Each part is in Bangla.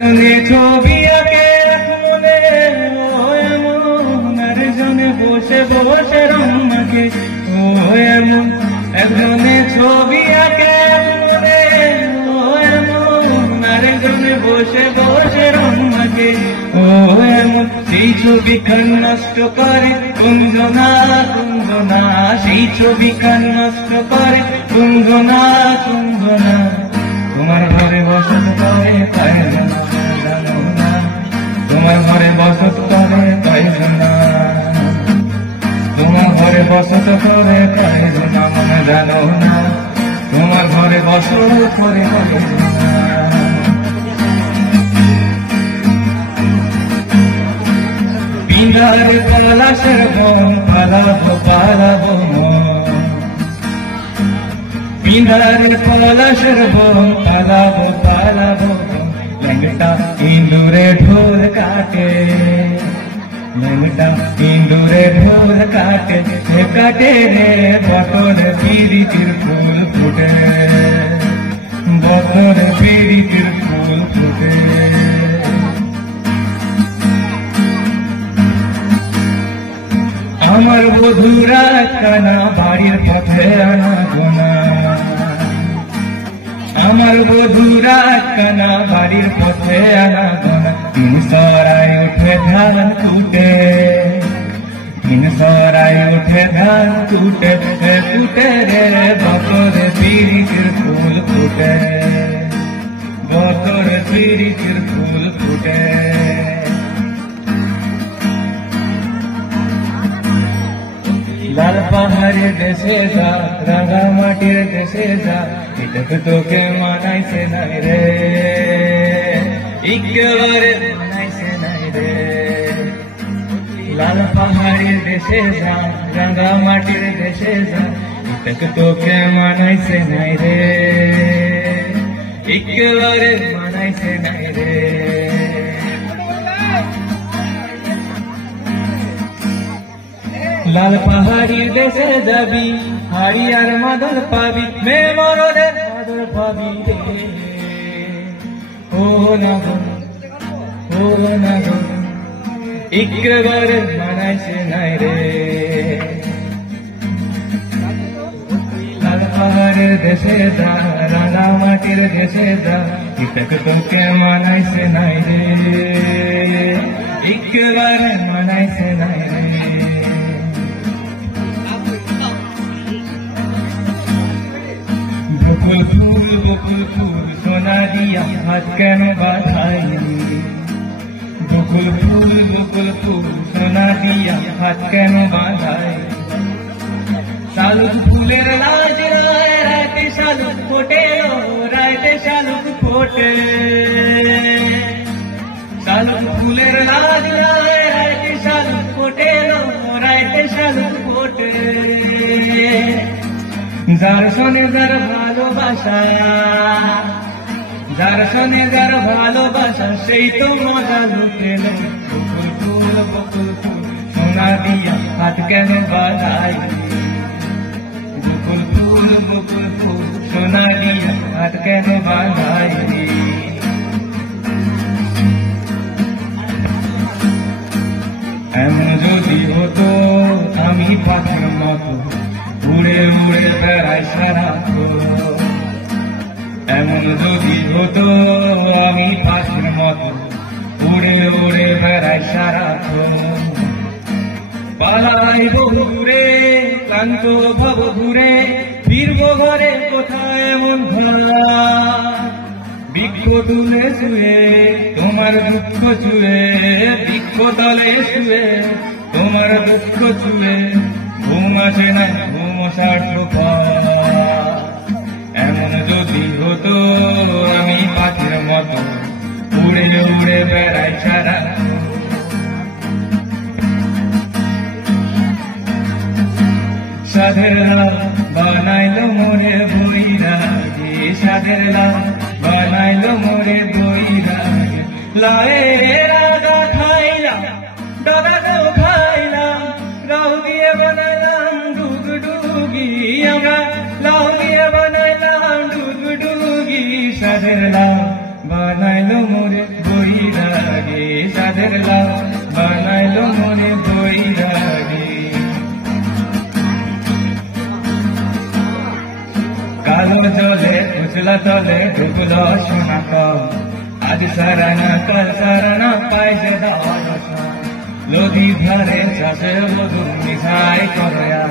ছবি আঁকে মনে এমন আরেকজনে বসে বসে রঙকে এমন একজনে ছবি আঁকে মনে এমন আরেকজনে বসে বসে রঙকে এমন সেই ছবি খান নষ্ট করে কুঞ্জনা কুঞ্জনা সেই ছবি খান নষ্ট করে কুঞ্জনা কুঞ্জনা তোমার ঘরে বসত করে তাই জানো না তোমার ঘরে বসত করে তাই না তোমার ঘরে বসত করে তাই না মনে জানো না তোমার ঘরে বসত করে পিঁড়ার পলাশের বন পালাবো পালাবো পিঁড়ার পলাশের বন পালাবো পালাবো ল্যাংটা ইন্দুরে ঢোল কাটে ল্যাংটা ইন্দুরে ঢোল কাটে কাটে রে বটর পিরিতির ফুল ফুটে বটর পিরিতির ফুল ফুটে আমার বধুরা কানা বাড়ির পথে আনা গোনা আমার বধুরা কানা বাড়ির পথে আনা গোনা তিন সরাই উঠে ধান কুটে তিন সরাই উঠে ধান কুটে কুটে রে বতর পিরিতির ফুল ফুটে বতর পিরিতির ফুল ফুটে লাল পাহাড়ের দেশে যা রাঙা মাটির দেশে যা এটাক তোকে মানাইছে নাই রে একেবারে মানাইছে নাই রে লাল পাহাড়ের দেশে যা রাঙা মাটির দেশে যা এটাক তোকে মানাইছে নাই রে একেবারে মানাইছে নাই রে লাল পাহাড়ির দেশে যাবি হাড়ি আর মাদল পাবি মে মরদের মাদল পাবি ও না গো একেবারে মানাইছে নাই রে লাল পাহাড়ের দেশে যা রাঙা মাটির দেশে যা ইতক তোকে মানাইছে নাই রে একেবারে মানাইছে নাই রে বকুল ফুল সোনা দিয়া হাত কেন বাঁধাইলি বকুল ফুল সোনা দিয়া হাত কেন বাঁধাই শালুক ফুলের লাজ রাতে শালুক ফোটে রাতে শালুক ফোটে শালুক ফুলের লাজ রাতে শালুক ফোটে রাতে শালুক ফোটে যার শোনে যার ভালোবাসা যার শোনে যার ভালোবাসা সেই তো মজা লুটে বকুল ফুল সোনা দিয়া হাত কেন বাঁধাই বকুল ফুল সোনা দিয়া হাত কেন বাঁধাই এমন যদি হতো আমি পাখির মতো উড়ে উড়ে বেড়াই সারা এমন যদি হতো আমি পাখির মতো উড়ে উড়ে বেড়াই সারা পালাই বহু ঘুরে ক্লান্ত ভব ঘুরে ফিরব ঘরে কোথায় এমন বৃক্ষ তুলে শুয়ে তোমার দুঃখ ছুয়ে বৃক্ষ তলে শুয়ে তোমার দুঃখ ছুয়ে ঘুম আসে না ঘুম সার্থক এমন যদি হতো আমি পাখির মতো উড়ে উড়ে বেড়াই সারা সাধের লাল বানাইলো মোরে বইরা সাধের লাল বানাইলো মোরে বইরা লায়ে রে রাজা খাইলাম দাদা তো খাইলাম গাও দিয়ে বানাইলাম ডুগডুগি আমরা লাউ দিয়ে বানাইলাম ডুগডুগি সাধের লাল বানাইলো মোরে সনাতন আজ সারানা কাল সারানা পাইছে দর্শন নদী ধারে চাষে বধু মিশাই করয়া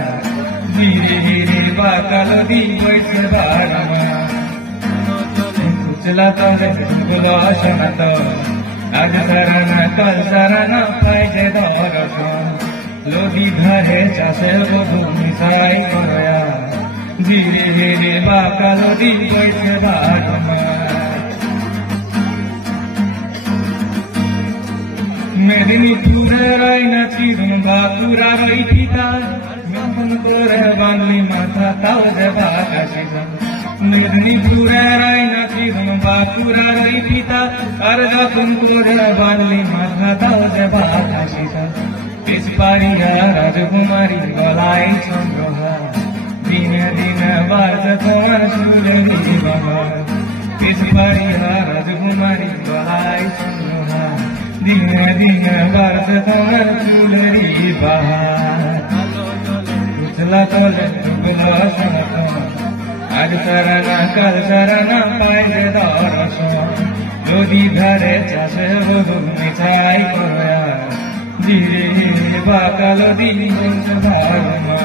ধীরে ধীরে বাঁকা নদী বইছে বাড়ামা কুচলা তরে গুলো সনাতন আজ সারানা কাল সারানা পাইছে দর্শন নদী ধারে চাষে বধু মিশাই করয়া ধীরে ধীরে বাঁকা নদী বইছে বাড়ামা মেদিনীপুরের আইনাছি বাঁকুড়ার ওই ঠিকা মেঘন করে বাংলি মাথা তাও যে বাগাসিসা মেদিনীপুরের আইনাছি বাঁকুড়ার ওই ঠিকা আর যখন করে বাংলি মাথা তাও যে বাগাসিসা পিসপাড়িয়া রাজকুমারী গলায় চন্দ্রহা দিনে দিনে বাজ তোমার সুরে বাহার পিসপাড়িয়া রাজকুমারী গলায় চন্দ্রহা দিনে দিনে বাজ তোমার ফুলেরি বাহার উচলা তলে ডুবলো সনাতন আজ সারানা কাল সারানা পাইছে দর্শন নদী ধারে চাষে বধু মিঠাই করয়া ধীরে ধীরে বাঁকা নদী বইছে বাড়ামা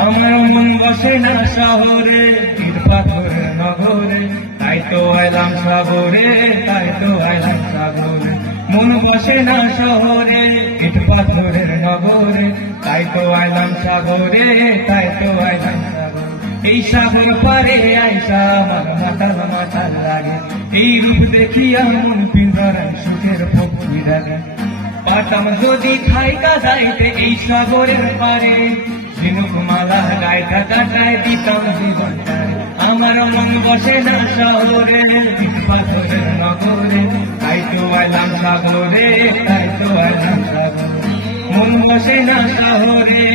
আমার মন বসে না শহরে ইট পাথরের নগরে তাই তো আইলাম সাগরে তাই তো আইলাম সাগরে মন বসে না শহরে ইট পাথরের নগরে তাই তো আইলাম সাগরে তাই তো আইলাম সাগরে এই সাগর পারে আইসা আমার মাতাল মাতাল লাগে এই রূপ দেখিয়া মন পিঞ্জরায় সুখের ভক্তি লাগে পাতাম যদি থাইকা যাইতে এই সাগরের পারে ঝিনুকমালা গাইটা কাটায় দিতাম জীবনটারে আমার মন বসে না শহরে পাথরের নগরে তাই তো আইলাম সাগরে তাই তো আইলাম সাগরে মন বসে না শহরে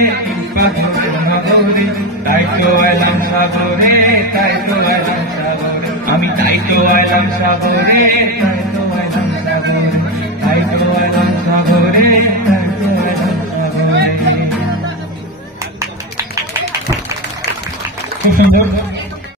পাথরের নগরে তাই তো আইলাম সাগরে তাই তো আইলাম সাগরে আমি তাই তো আইলাম সাগরে তাই তো আইলাম সাগরে তাই তো আইলাম সাগরে তাই তো আইলাম সাগরে খুব সুন্দর